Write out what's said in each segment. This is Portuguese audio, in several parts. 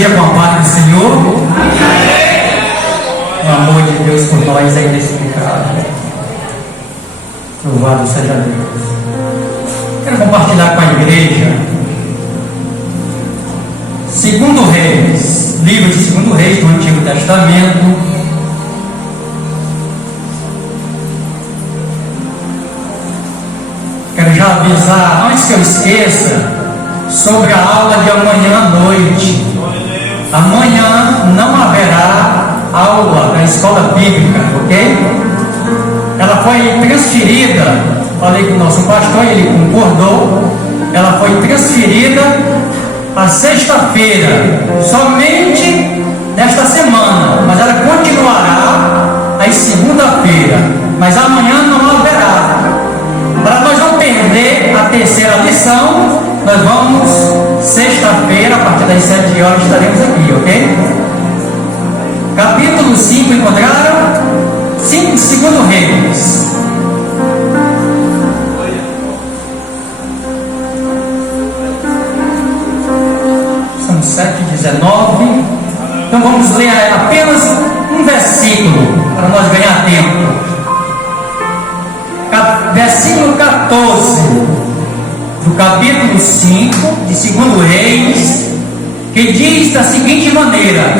esteja com a paz do Senhor. O amor de Deus por nós é inexplicável. Louvado seja Deus. Quero compartilhar com a igreja Segundo Reis, livro de Segundo Reis do Antigo Testamento. Quero já avisar, antes que eu esqueça, sobre a aula de amanhã à noite. Amanhã não haverá aula da escola bíblica, ok? Ela foi transferida, falei com o nosso pastor, ele concordou, ela foi transferida a sexta-feira, somente nesta semana, mas ela continuará às segunda-feira, mas amanhã não haverá. Para nós não perder a terceira lição, nós vamos, sexta-feira, a partir das 7 horas, estaremos aqui, ok? Capítulo 5, encontraram? 5 de Segundo Reis. São 7:19. Então vamos ler apenas um versículo, para nós ganhar tempo. Versículo 14 do capítulo 5 de Segundo Reis, que diz da seguinte maneira: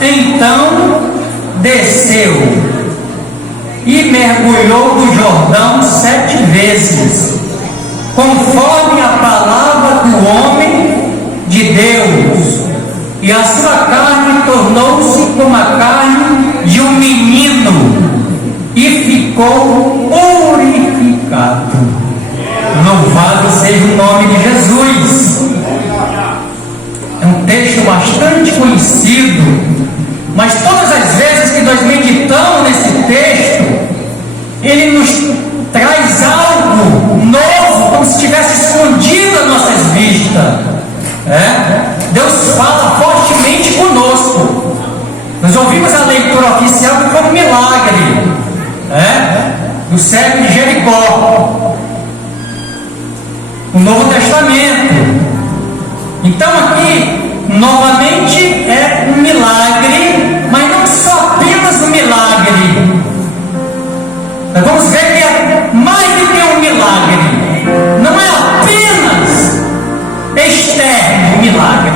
então desceu e mergulhou no Jordão 7 vezes, conforme a palavra do homem de Deus, e a sua carne tornou-se como a carne de um menino, e ficou purificado. Louvado seja o nome de Jesus. É um texto bastante conhecido, mas todas as vezes que nós meditamos nesse texto, ele nos traz algo novo, como se estivesse escondido às nossas vistas. Deus fala fortemente conosco. Nós ouvimos a leitura oficial que foi um milagre do cego de Jericó, o Novo Testamento. Então aqui novamente é um milagre, mas não só apenas um milagre. Nós vamos ver que é mais do que um milagre. Não é apenas externo o milagre.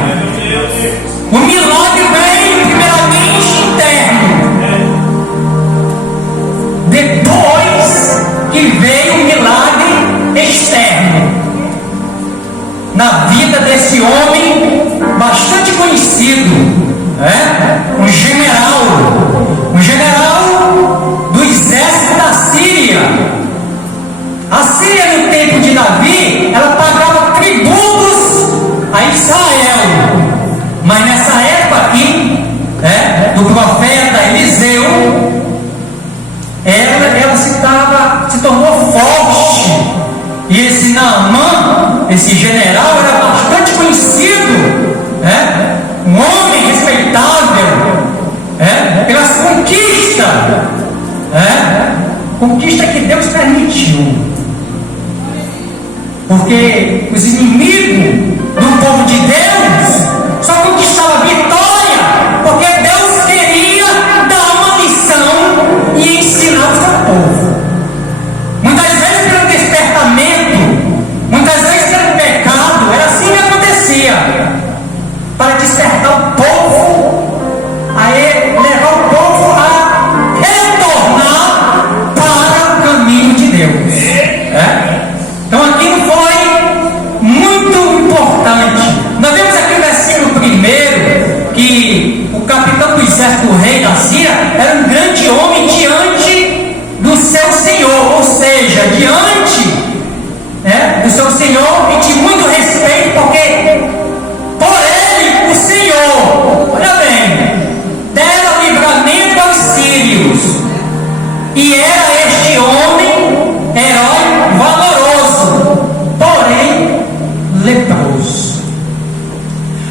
O milagre vem primeiramente interno, depois que veio o milagre externo na vida desse homem bastante conhecido, um general do exército da Síria. A Síria, no tempo de Davi, ela pagava tributos a Israel, mas nessa época aqui, do profeta Eliseu, ela se tornou forte. E esse Naamã, esse general, era bastante conhecido, um homem respeitável, pelas conquistas que Deus permitiu. Porque os inimigos do povo de Deus só conquistavam vitória porque Deus queria dar uma lição e ensinar o seu povo. Muitas vezes pelo despertamento, muitas vezes pelo pecado, era assim que acontecia, para despertar o povo, levar o povo a retornar para o caminho de Deus. Então aquilo foi muito importante. Nós vemos aqui no versículo 1 que o capitão do exército do rei da Síria era um grande homem diante do seu senhor, ou seja, diante do seu senhor, e de muito respeito, porque por ele o Senhor, olha bem, dera livramento aos sírios, e era este homem herói valoroso, porém leproso.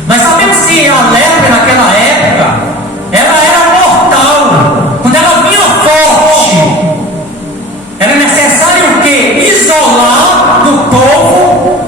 Mas sabemos que a lepra naquela época, ela era mortal. Quando ela vinha forte, era necessário o quê? Isolar do povo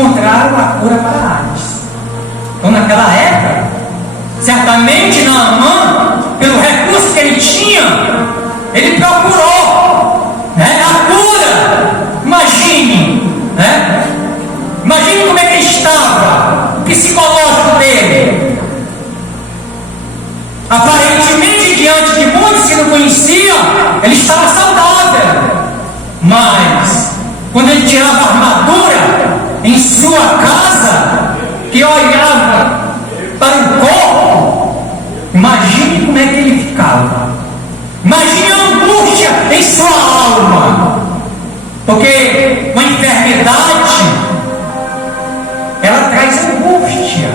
encontraram a cura para a AIDS. Então, naquela época, certamente Naamã, pelo recurso que ele tinha, ele procurou, né, a cura. Imagine, né? Imagine como é que estava o psicológico dele. Aparentemente, diante de muitos que não conheciam, ele estava saudável. Mas, quando ele tirava a armadura em sua casa, que olhava para o corpo, imagine como é que ele ficava. Imagine a angústia em sua alma. Porque uma enfermidade, ela traz angústia.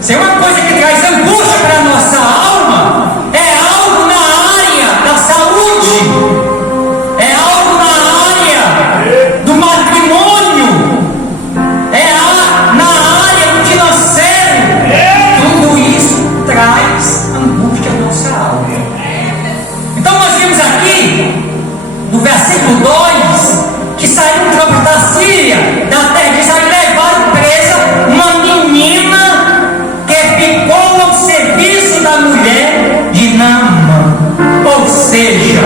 Se é uma coisa que traz angústia para a nossa alma, é algo na área da saúde, é algo na área do matrimônio, é na área do financeiro. Tudo isso traz angústia à nossa alma. Então nós vimos aqui, no versículo 2, que saíram tropas da Síria, da terra de Israel, e levaram presa uma menina que ficou ao serviço da mulher de Naamã. Ou seja,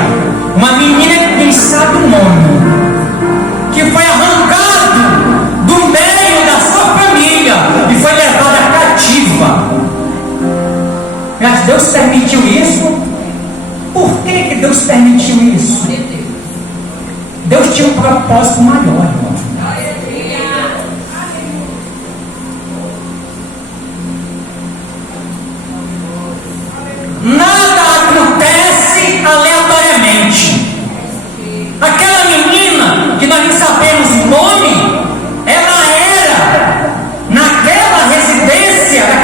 uma menina que quem sabe o nome, que foi arrancado do meio da sua família e foi levada cativa. Mas Deus permitiu isso? Por que Deus permitiu isso? Deus tinha um propósito maior, irmão. Nada acontece aleatoriamente. Aquela menina, que nós não sabemos o nome, ela era, naquela residência,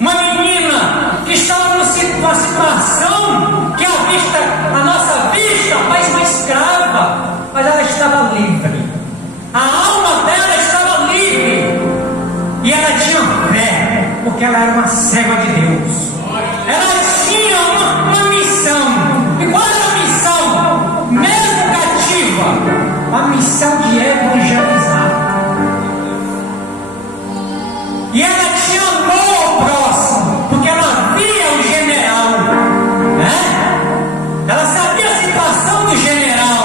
uma menina que estava numa situação que a nossa vista faz uma escrava, mas ela estava livre. A alma dela estava livre. E ela tinha fé, porque ela era uma serva de Deus. Ela tinha uma missão. E qual era a missão? Mesmo cativa, a missão de evangelizar. E ela tinha amor ao próximo, porque ela via o general, né? Ela sabia a situação do general.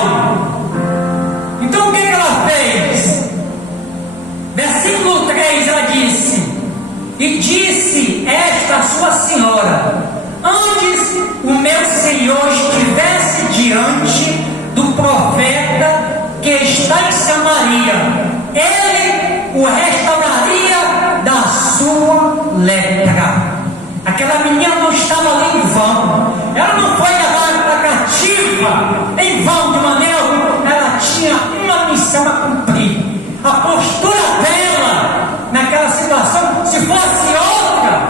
Então o que ela fez? Versículo 3, ela disse: e disse esta sua senhora: antes o meu senhor estivesse diante do profeta que está em Samaria, ele o restauraria da sua lepra. Aquela menina não estava ali em vão. Ela não foi levada para cativa em vão de maneira alguma. Ela tinha uma missão a cumprir. A postura dela naquela situação, se fosse outra,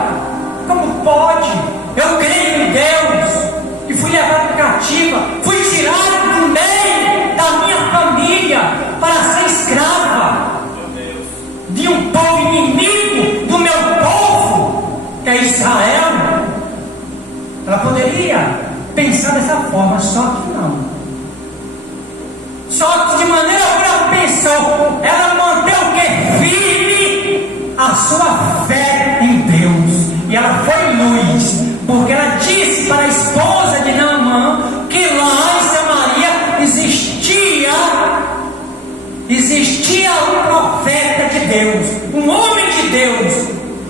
como pode? Eu creio em Deus e fui levado cativa, fui tirado do meio da minha família para ser escrava de um povo inimigo do meu povo, que é Israel. Ela poderia pensar dessa forma, só que não. Só que de maneira alguma ela pensou. Ela manteve o que? Firme a sua fé em Deus. E ela foi luz, porque ela disse para a esposa de Naamã que lá em Samaria existia um profeta de Deus, um homem de Deus,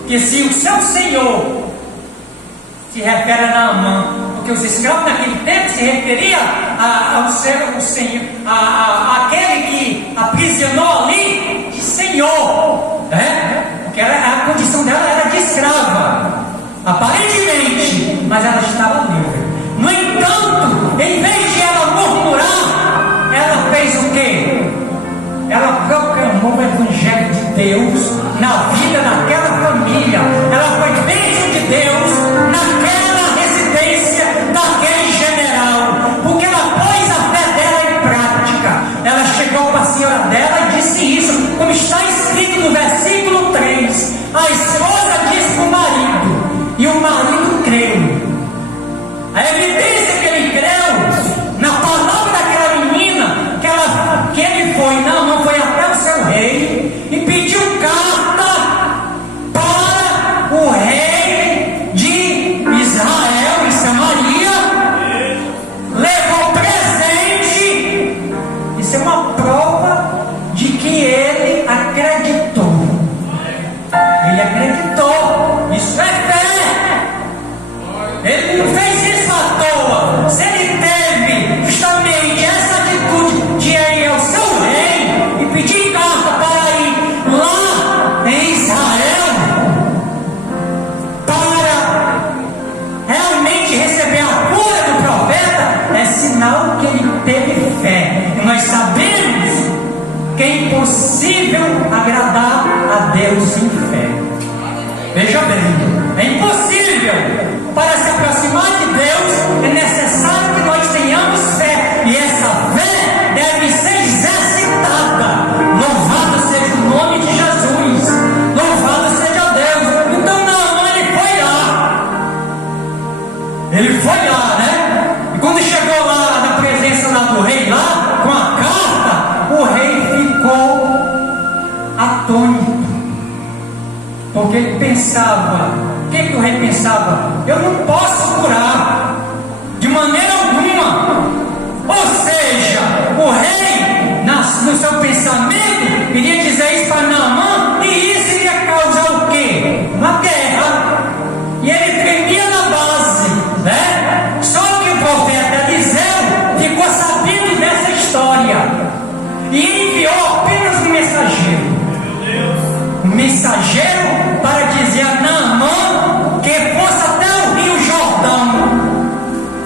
que se o seu senhor se refere a Naamã, porque os escravos naquele tempo se referia ao senhor, aquele que aprisionou ali de senhor, né? Porque a condição dela era de escrava, aparentemente, mas ela estava livre. No entanto, em vez de ela murmurar, ela fez o quê? Ela proclamou o evangelho de Deus na vida daquela família. Ela foi bênção de Deus naquela residência daquele general, porque ela pôs a fé dela em prática. Ela chegou para a senhora dela e disse isso, como está escrito no versículo 3. A esposa disse para o marido, e o marido creu. A evidência que ele creu na palavra daquela menina, que ele agradar a Deus em fé. Veja bem, é impossível. Para se aproximar de Deus é necessário que nós tenhamos fé, e essa fé deve ser exercitada. Louvado seja o nome de Jesus, louvado seja Deus. Então Naamã, ele foi lá, né? E quando chegou lá na presença lá do rei, lá com a carta, o rei ficou atônito, porque ele pensava, o que o rei pensava? Eu não posso curar de maneira alguma. Ou seja, o rei, no seu pensamento, iria dizer isso para Naamã, e isso iria causar o quê? Uma guerra. E ele tremia na base, né? Só que o profeta Eliseu ficou sabendo dessa história e enviou apenas um mensageiro. Um mensageiro para dizer a Naamã que fosse até o rio Jordão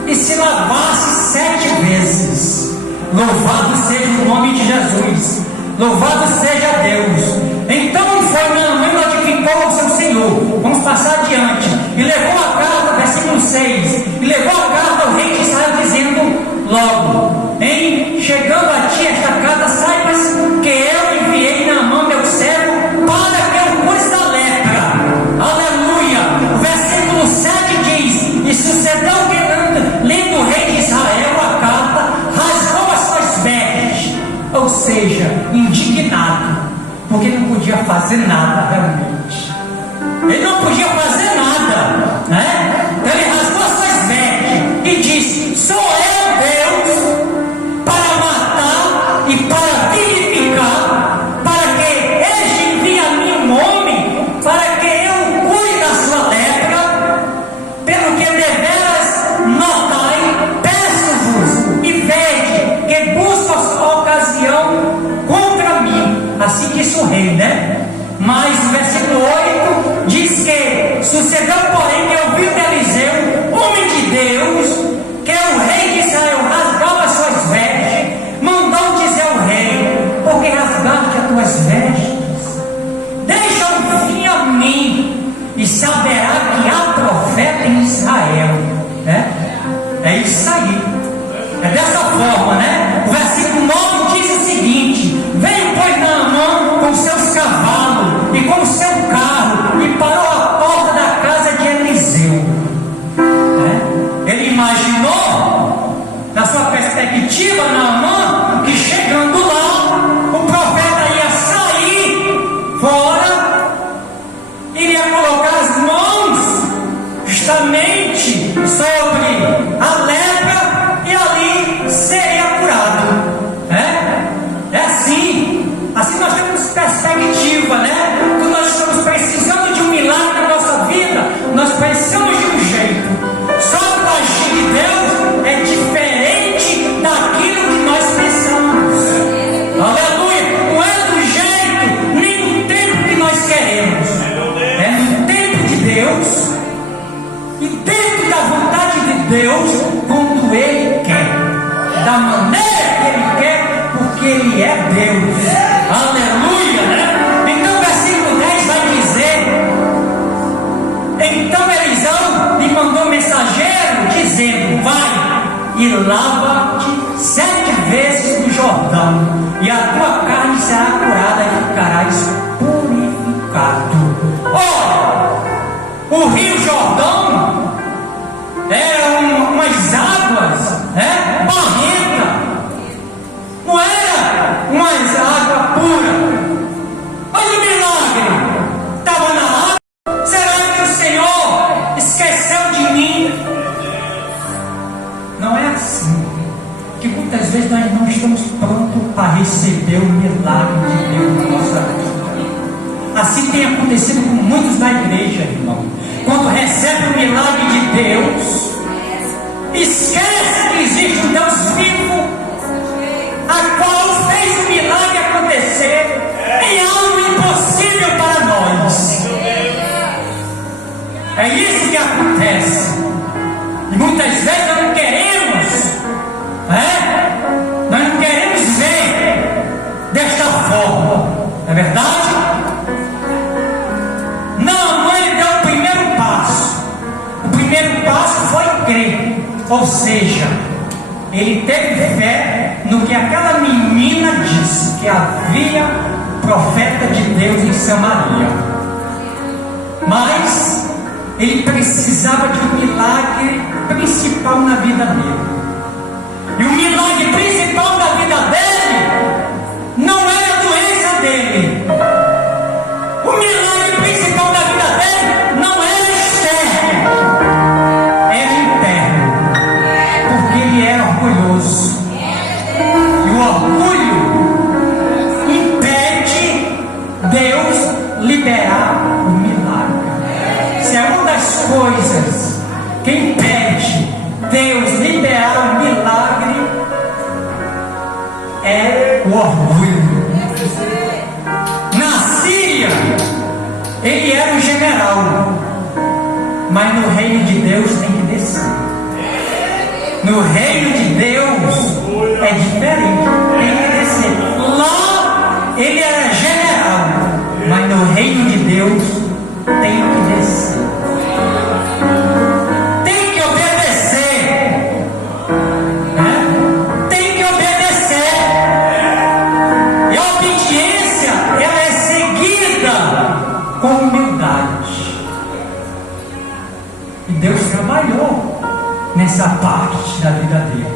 e se lavasse 7 vezes. Louvado seja o nome de Jesus, louvado seja Deus. Então foi Naamã e notificou ao seu senhor. Vamos passar adiante. E levou a carta, versículo 6, e levou a carta ao rei de Israel, dizendo logo: chegando a ti esta carta, saibas que eu enviei Naamã meu servo para que eu cure da lepra. Aleluia. O versículo 7 diz: e sucedeu que, lendo o rei de Israel a carta, rasgou as suas vestes, ou seja, indignado, porque não podia fazer nada realmente. Ele não podia fazer nada, né? Então ele rasgou as suas vestes e disse: sou eu Deus para matar e para vivificar, para que este envie a mim um homem, para que eu cure da sua lepra. Pelo que deveras notai, peço-vos e vede que buscas ocasião contra mim. Assim disse o rei, né? Mas o versículo 8 diz que sucedeu, porém, que ouviu de Eliseu, homem de Deus, que o rei de Israel rasgava as suas vestes, mandou dizer ao rei: porque rasgaste as tuas vestes? Deixa-o vir a mim, e saberá que há profeta em Israel. É isso aí. É dessa forma, né? O versículo 9 diz o seguinte: veio, pois, Naamã com seus cavalos e com seu carro, e parou à porta da casa de Eliseu. Ele imaginou, na sua perspectiva, Naamã, que chegando lá, o profeta ia sair fora, iria colocar as mãos justamente sobre a lepra e ali seria curado. É assim nós temos perspectiva, né? Quando nós estamos precisando de um milagre na nossa vida, nós precisamos de um jeito. Só que o agir de Deus é diferente daquilo que nós pensamos. Aleluia! Não é do jeito nem do tempo que nós queremos. É no tempo de Deus e dentro da vontade de Deus, quando Ele quer, da maneira que Ele quer, porque Ele é Deus. Aleluia, né? Então o versículo 10 vai dizer: então Eliseu lhe mandou mensageiro dizendo: vai e lava-te 7 vezes no Jordão, e a tua carne será curada e ficarás purificado. Olha, o rio Jordão era umas águas, barrentas. Não era uma água pura. Olha o milagre. Estava na água. Será que o Senhor esqueceu de mim? Não é assim. Que muitas vezes nós não estamos prontos para receber o milagre de Deus na nossa vida. Assim tem acontecido com muitos na igreja, irmão. Quando recebe o milagre de Deus, esquece que existe um Deus vivo, a qual fez o milagre acontecer em algo impossível para nós. É isso que acontece. E muitas vezes nós não queremos, nós não queremos ver desta forma. Não é verdade? primeiro passo foi crer, ou seja, ele teve fé no que aquela menina disse, que havia profeta de Deus em Samaria. Mas ele precisava de um milagre principal na vida dele. E o milagre principal da vida dele não era a doença dele. O milagre principal da vida dele não era externo, era interno, porque ele era orgulhoso. E o orgulho impede Deus liberar o milagre. Se é uma das coisas que impede Deus liberar o milagre, é o orgulho. Na Síria, ele era um general, mas no reino de Deus tem que descer. No reino de Deus é diferente, tem que descer. Lá ele era general, mas no reino de Deus tem que descer. Tem que obedecer, né? Tem que obedecer. E a obediência, ela é seguida com humildade. E Deus trabalhou nessa parte da vida dele.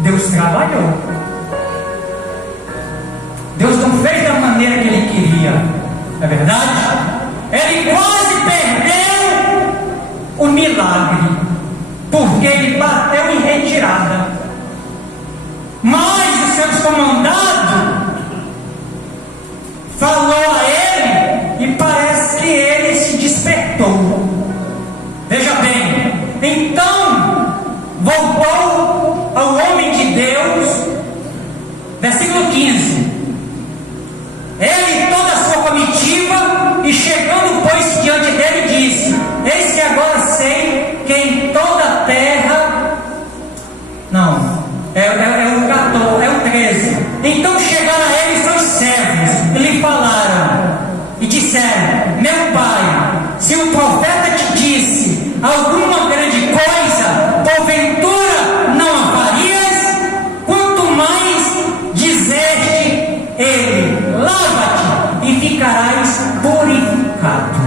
Deus trabalhou. Deus não fez da maneira que ele queria, não é verdade? Ele quase perdeu o milagre, porque ele bateu em retirada. Mas o seu comandado falou a ele e parece que ele se despertou. Veja bem, então voltou ao homem de Deus, versículo 15. Ele e toda a sua comitiva, e chegando pois diante dele disse: eis que agora sei que em toda a terra, não, é o 14, é o 13. Então chegaram a ele seus servos e lhe falaram e disseram: meu pai, se o profeta te disse alguma grande coisa, porventura não a farias? Quanto mais dizeste ele: lava-te e ficarás purificado.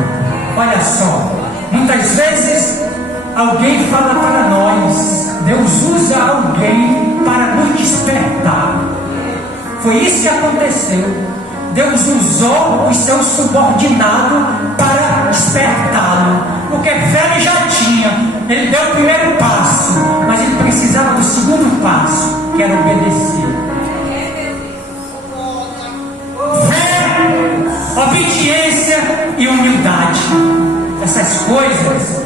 Olha só, muitas vezes alguém fala para nós, Deus usa alguém para nos despertar. Foi isso que aconteceu. Deus usou o seu subordinado para despertá-lo, porque fé ele já tinha. Ele deu o primeiro passo, mas ele precisava do segundo passo, que era obedecer. Fé, obediência e humildade. Essas coisas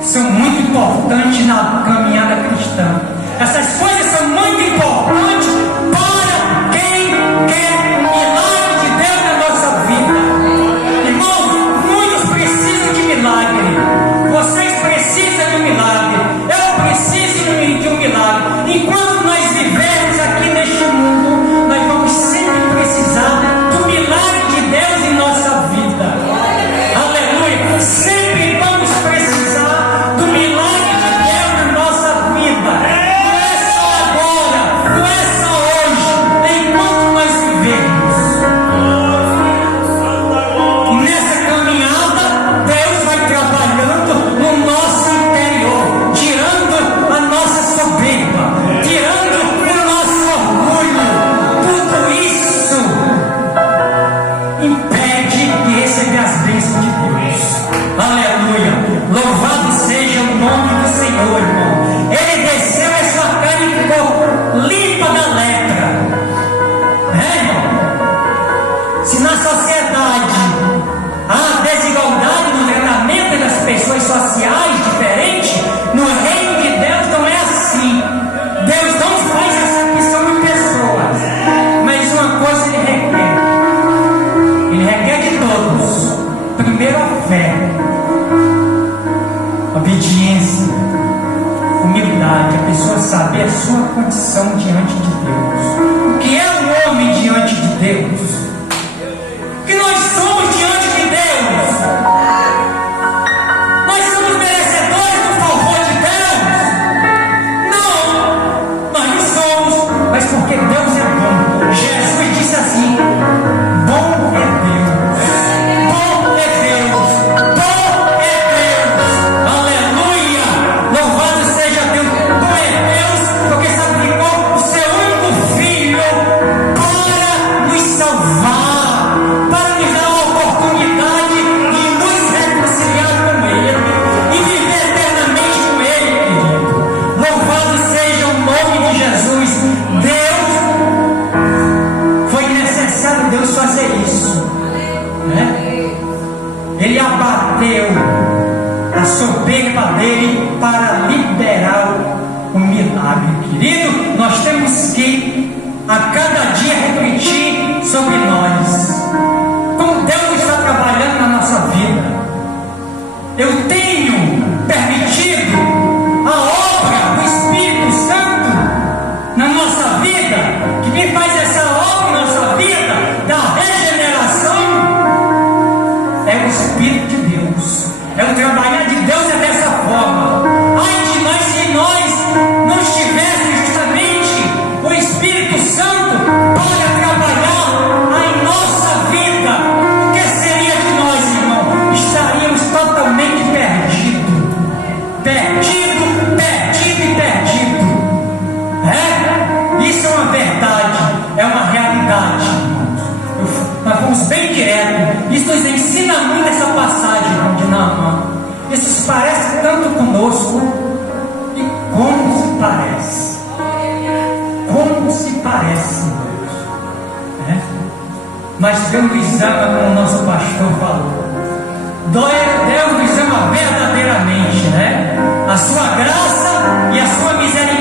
são muito importantes na caminhada cristã. Essas coisas são muito importantes para quem quer milagre de Deus na nossa vida. Irmãos, muitos precisam de milagre. Vocês precisam de um milagre. Eu preciso de um milagre. Enquanto nós vivermos aqui neste mundo, nós vamos sempre precisar do milagre de Deus em nossa vida. Aleluia! Sempre vamos precisar do milagre de Deus na nossa vida. Não é só agora, não é só hoje, enquanto nós vivemos. E nessa caminhada, Deus vai trabalhando no nosso interior, tirando a nossa soberba, tirando o nosso orgulho. Tudo isso impede de receber as bênçãos de Deus. Aleluia! Louvado seja o nome do Senhor, irmão. Ele desceu e sua carne ficou limpa da lepra. Irmão? Se na sociedade há desigualdade no tratamento das pessoas sociais diferentes, no reino de Deus não é assim. Deus não faz acepção de pessoas, mas uma coisa ele requer de todos. Primeiro a fé, obediência, humildade, a pessoa saber a sua condição diante de Deus. O que é um homem diante de Deus? O que nós somos diante de Deus? Nós somos merecedores do favor abateu a soberba dele para liberar o milagre. Querido, nós temos que a cada dia refletir sobre nós, como Deus está trabalhando na nossa vida. Eu tenho permitido a obra do Espírito Santo na nossa vida, que quem faz essa obra na nossa vida da regeneração é o Espírito de Deus, é o trabalhar de Deus é dessa forma. Ai de nós se nós não estivéssemos justamente o Espírito Santo para trabalhar em nossa vida, o que seria de nós, irmão? Estaríamos totalmente perdidos, perdido. Isso é uma verdade, é uma realidade, irmãos. Nós fomos bem diretos. Isso nos ensina muito essa passagem, irmão, de Naamã. Isso se parece tanto conosco. E como se parece? Como se parece, Deus? Mas Deus nos ama, como o nosso pastor falou. Deus nos ama verdadeiramente, né? A sua graça e a sua misericórdia